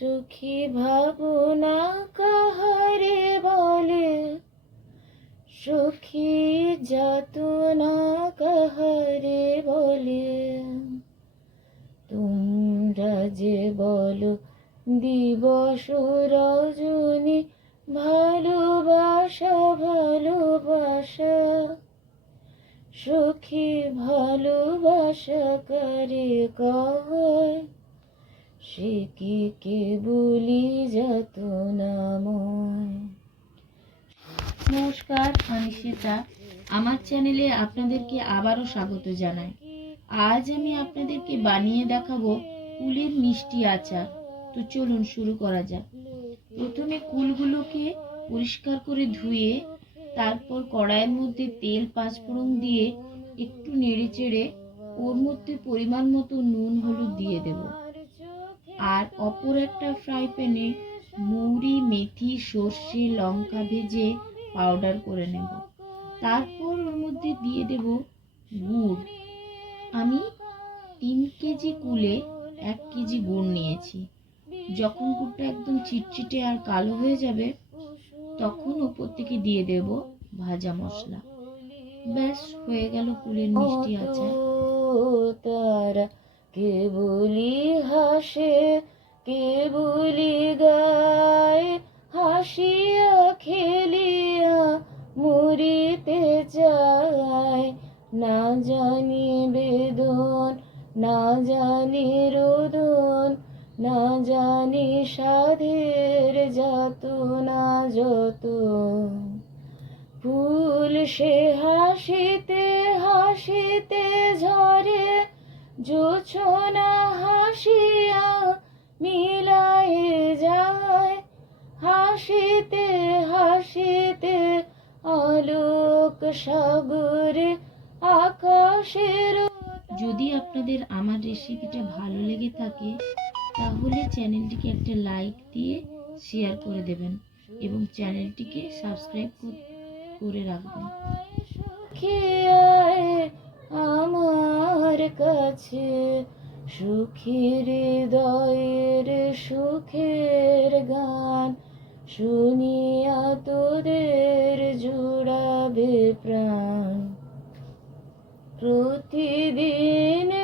সুখী ভাবনা কাহারে বলে? সুখী যাতনা কাহারে বলে? তোমরা যে বলো, দিবস রজনী ভালোবাসা ভালোবাসা। সুখী ভালোবাসা করে কয়? সে কি কে বলি যত নাময় নমস্কার, আমি শ্বেতা। আমার চ্যানেলে আপনাদেরকে আবারও স্বাগত জানাই। আজ আমি আপনাদেরকে বানিয়ে দেখাবো কুলের মিষ্টি আচার। তো চলুন শুরু করা যাক। প্রথমে কুলগুলোকে পরিষ্কার করে ধুয়ে, তারপর কড়াইয়ের মধ্যে তেল, পাঁচফোড়ন দিয়ে একটু নেড়ে চেড়ে, ওর মধ্যে পরিমাণ মতো নুন, হলুদ দিয়ে দেব। আর অপর একটা ফ্রাই প্যানে মৌরি মেথি, সর্ষে, লঙ্কা ভেজে পাউডার করে নেব। তারপর ওর মধ্যে দিয়ে দেব গুড়। আমি তিন কেজি কুলে এক কেজি গুড় নিয়েছি। যখন গুড়টা একদম চিটচিটে আর কালো হয়ে যাবে, তখন ওপর থেকে দিয়ে দেব ভাজা মশলা। ব্যাস, হয়ে গেল কুলের মিষ্টি আচার। কে বলি হাসে, কে বলি গায়, হাসিয়া খেলিয়া মরিতে চায়। না জানি বেদন, না জানি রোদন, না জানি সাধের যত না যত ফুল সে হাসিতে হাসিতে ঝরে জোছনা হাসিয়া মিলাই যায়। হাসিতে হাসিতে আলোক সাগরে আকাশের যদি আপনাদের আমার রেসিপিটা ভালো লেগে থাকে তাহলে চ্যানেলটিকে একটা লাইক দিয়ে শেয়ার করে দেবেন এবং চ্যানেলটিকে সাবস্ক্রাইব করে রাখবেন। তোমার কাছে সুখীর হৃদয়ের সুখের গান শুনিয়া তোদের জুড়াবে প্রাণ। প্রতিদিন